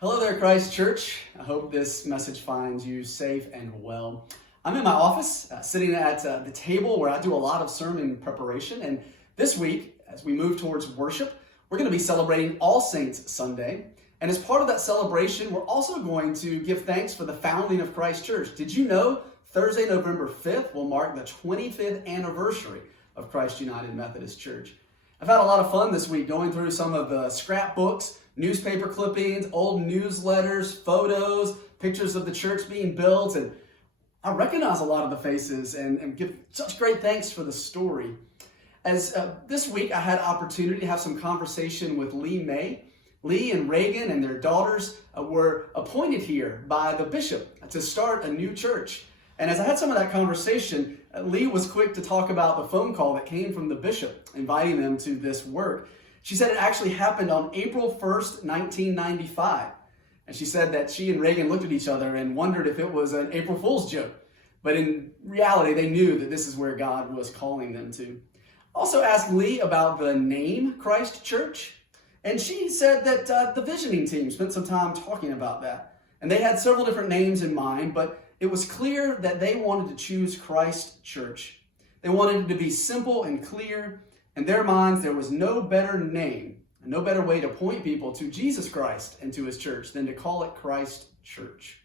Hello there, Christ Church. I hope this message finds you safe and well. I'm in my office, sitting at the table where I do a lot of sermon preparation. And this week, as we move towards worship, we're going to be celebrating All Saints Sunday. And as part of that celebration, we're also going to give thanks for the founding of Christ Church. Did you know Thursday, November 5th will mark the 25th anniversary of Christ United Methodist Church? I've had a lot of fun this week going through some of the scrapbooks, newspaper clippings, old newsletters, photos, pictures of the church being built, and I recognize a lot of the faces and give such great thanks for the story. As this week I had opportunity to have some conversation with Lee May. Lee and Reagan and their daughters were appointed here by the bishop to start a new church. And as I had some of that conversation, Lee was quick to talk about the phone call that came from the bishop inviting them to this work. She said it actually happened on April 1st, 1995. And she said that she and Reagan looked at each other and wondered if it was an April Fool's joke. But in reality, they knew that this is where God was calling them to. Also asked Lee about the name Christ Church. And she said that the visioning team spent some time talking about that. And they had several different names in mind, but it was clear that they wanted to choose Christ Church. They wanted it to be simple and clear. In their minds, there was no better name, no better way to point people to Jesus Christ and to his church than to call it Christ Church.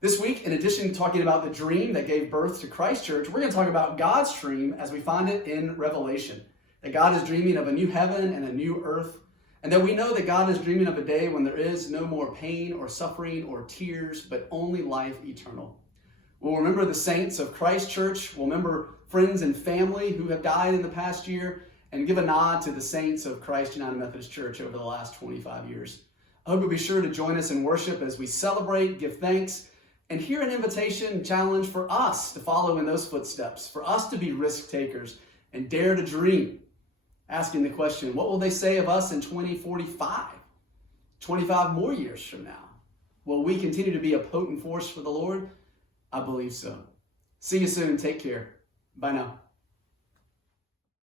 This week, in addition to talking about the dream that gave birth to Christ Church, we're going to talk about God's dream as we find it in Revelation. That God is dreaming of a new heaven and a new earth, and that we know that God is dreaming of a day when there is no more pain or suffering or tears, but only life eternal. We'll remember the saints of Christ Church. We'll remember friends and family who have died in the past year, and give a nod to the saints of Christ United Methodist Church over the last 25 years. I hope you'll be sure to join us in worship as we celebrate, give thanks, and hear an invitation and challenge for us to follow in those footsteps, for us to be risk takers and dare to dream, asking the question, what will they say of us in 2045, 25 more years from now? Will we continue to be a potent force for the Lord? I believe so. See you soon. Take care. Bye now.